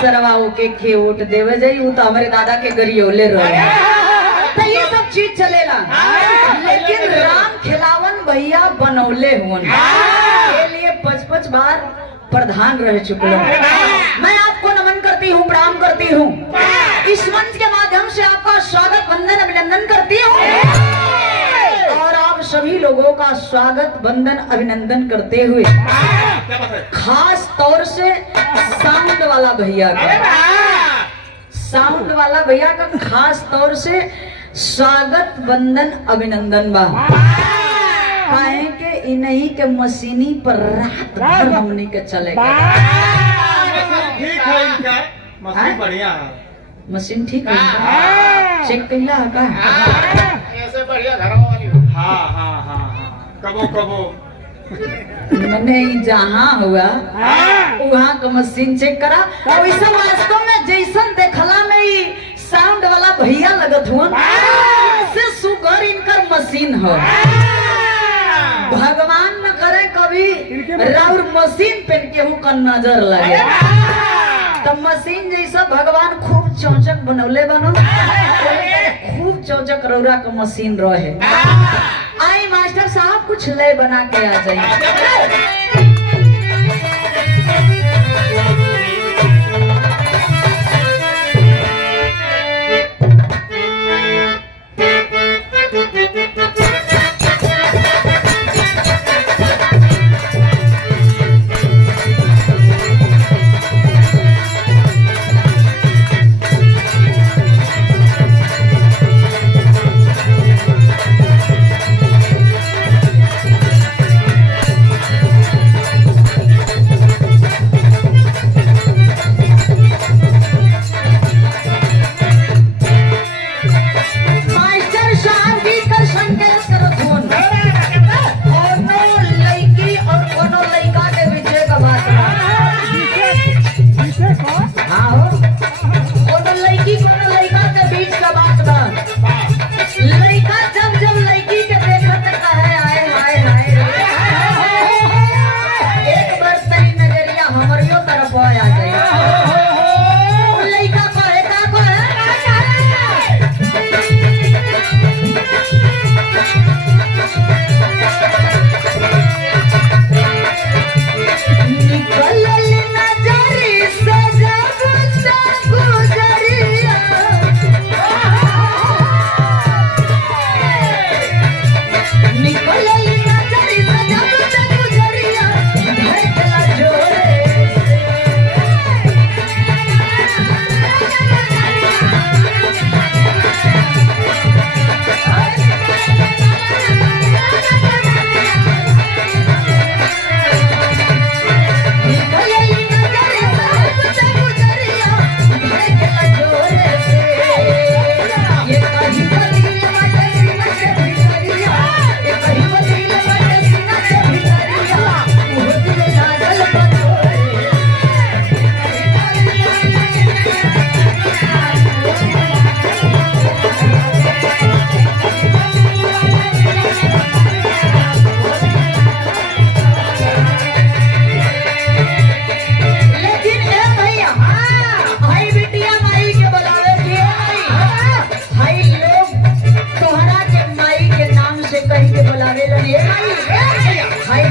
सरवाओ के खे उठ देवे जाई वो तो हमारे दादा के गरियोले रहे तो ये सब चीज चलेला। लेकिन राम खिलावन भैया बनौले हुन के लिए 55 बार प्रधान रह चुके हो। मैं आपको नमन करती हूँ, प्रणाम करती हूँ। इस मंच के माध्यम से आपका स्वागत वंदन अभिनंदन करती हूँ और आप सभी लोगों का स्वागत वंदन अभिनंदन करते हुए खास तौर से साउंड वाला भैया का खास तौर से स्वागत वंदन अभिनंदन बा। काहे के इन्हीं के मशीनी पर रात भर हमनी के चलेगा। ठीक है इनका मशीन बढ़िया है। मशीन ठीक है, चेक कैला है का? ऐसे बढ़िया घरों वाली हो। हाँ कबो कबो मैंने जहाँ हुआ वहाँ का मशीन चेक करा। वैसा वास्तव में जैसन देखला में ही साउंड वाला भैया लगत हुआ से सुगर इनकर मशीन हो। भगवान न करे कभी राउर मशीन पे केहू का नजर लगे। तो मशीन जैसा भगवान खूब चौचक बनौले बनो, खूब चौचक रौरा का मशीन रहे। आई मास्टर साहब कुछ लय बना के आ जाइए।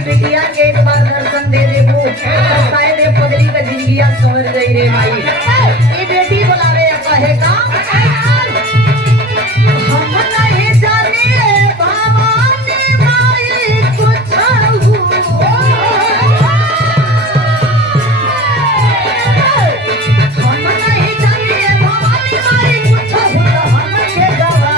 बिटिया के एक बार दर्शन दे दे वो शायद ये पगली का जिंदगिया समझ गई रे भाई। ये बेटी बुलावे कहेगा हम नहीं जाने भवानी माई कुछ हम नहीं जाने भवानी माई कुछ हम के गवा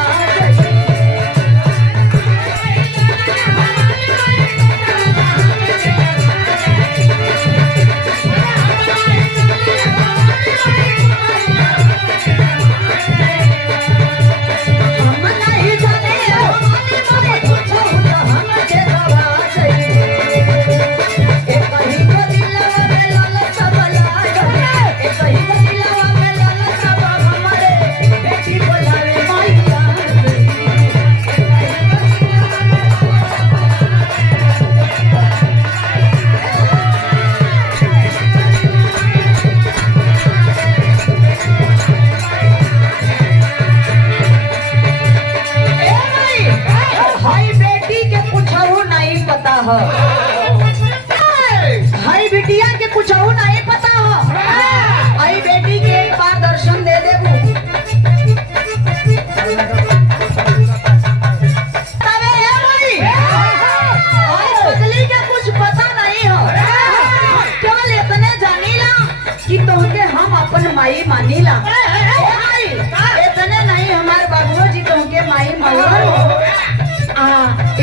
कि तुमके हम अपन माई मानीला। ए माई, इतने नहीं हमारे बाबू जी तुमके माई मौन।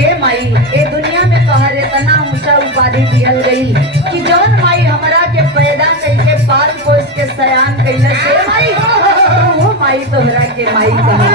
ए माई, ए दुनिया में तोहरे इतना ऊंचा उपाधि दियल गई कि जौन माई हमरा के पैदा करके पाल पोस के सयान कैले से माई, वो माई तोहरा के माई कहा